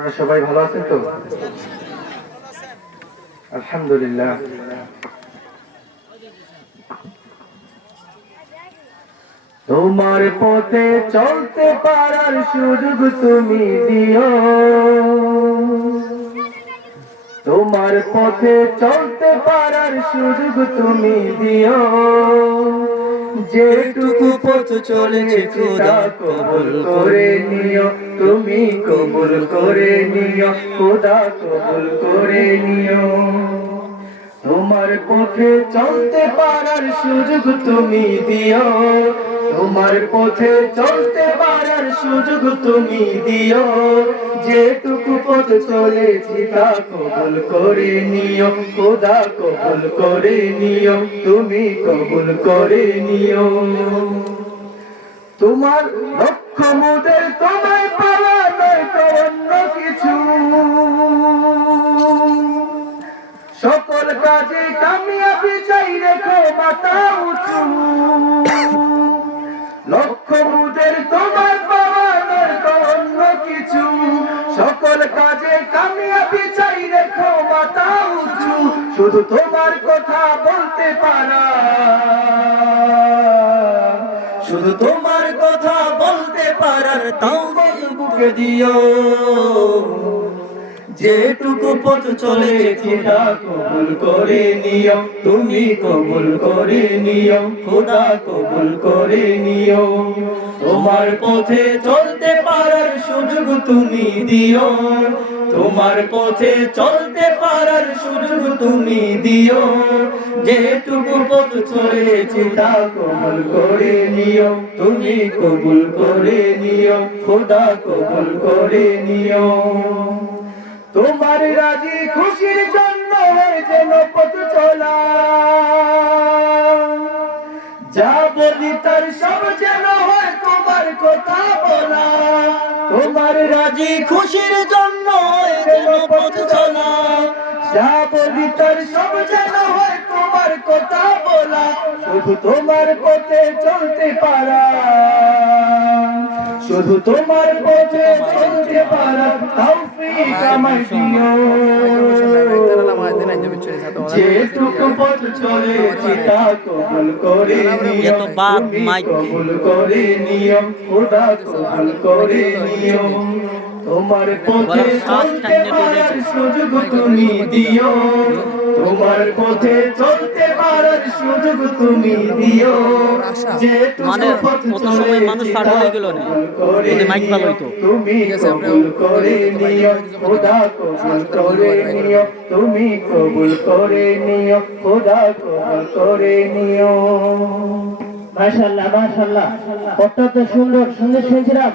আপনারা সবাই ভালো আছেন তো? আলহামদুলিল্লাহ। তোমার পথে চলতে পারার সুযোগ তুমি দিও, তোমার পথে চলতে পারার সুযোগ তুমি দিও। যেটুকু পথ চলেছি তা কবুল করে নিও, তুমি কবুল করে নিও, খোদা কবুল করে নিও। তোমার পথে চলতে পারার সুযোগ তুমি দিও, তোমার পথে চলতে পারার সুযোগ তুমি দিও। যেটুকু পথ চলেছি তা কবুল করে নিও, খোদা কবুল করে নিও, তুমি কবুল করে নিও। তোমার লক্ষ্য মোদের তোমায় পাওয়া নয় তো অন্য কিছু, সকল কাজে কামিয়াবি চাই রেখো মাথা উঁচু। লক্ষ্য মোদের তোমায় পাওয়া নয় তো অন্য কিছু, সকল কাজে কামিয়াবি চাই রেখো মাথা উঁচু। শুধু তোমার কথা বলতে পারা, শুধু তোমার কথা বলতে পারার তৌফিক বুকে দিও। যেটুকু পথ চলেছি তা কবুল করে নিও, তুমি কবুল করে নিও, খোদা কবুল করে নিও। তোমার পথে চলতে পারার সুযোগ তুমি দিও, তোমার পথে চলতে পারার সুযোগ তুমি দিও। যেটুকু পথ চলেছি তা কবুল করে নিও, তুমি কবুল করে নিও, খোদা কবুল করে নিও। তোমার রাজি খুশির জন্য যেন পথ চলা, যা বলি তার সব যেন হয় তোমার কথা বলা। তোমার রাজি খুশির জন্য যেন পথ চলা, যা বলি তার সব যেন হয় তোমার কথা বলা। শুধু তোমার পথে চলতে পারা, শুধু তোমার পথে চলতে পারা তৌফিক আমায় দিও। যেটুকু পথ চলেছি তা কবুল করে নিও, তুমি কবুল করে নিও, খোদা কবুল করে নিও। তোমার পথে চলতে পারার সুযোগ তুমি দিও, তোমার পথে চলতে পারার সুযোগ তুমি দিও। যেটুকু পথ চলেছি তা কবুল করে নিও, তুমি কবুল করে নিও, খোদা কবুল করে নিও, তুমি কবুল করে নিও, খোদা কবুল করে নিও। মাশাআল্লাহ মাশাআল্লাহ, অত্যন্ত সুন্দর সুন্দর শুনছিলাম।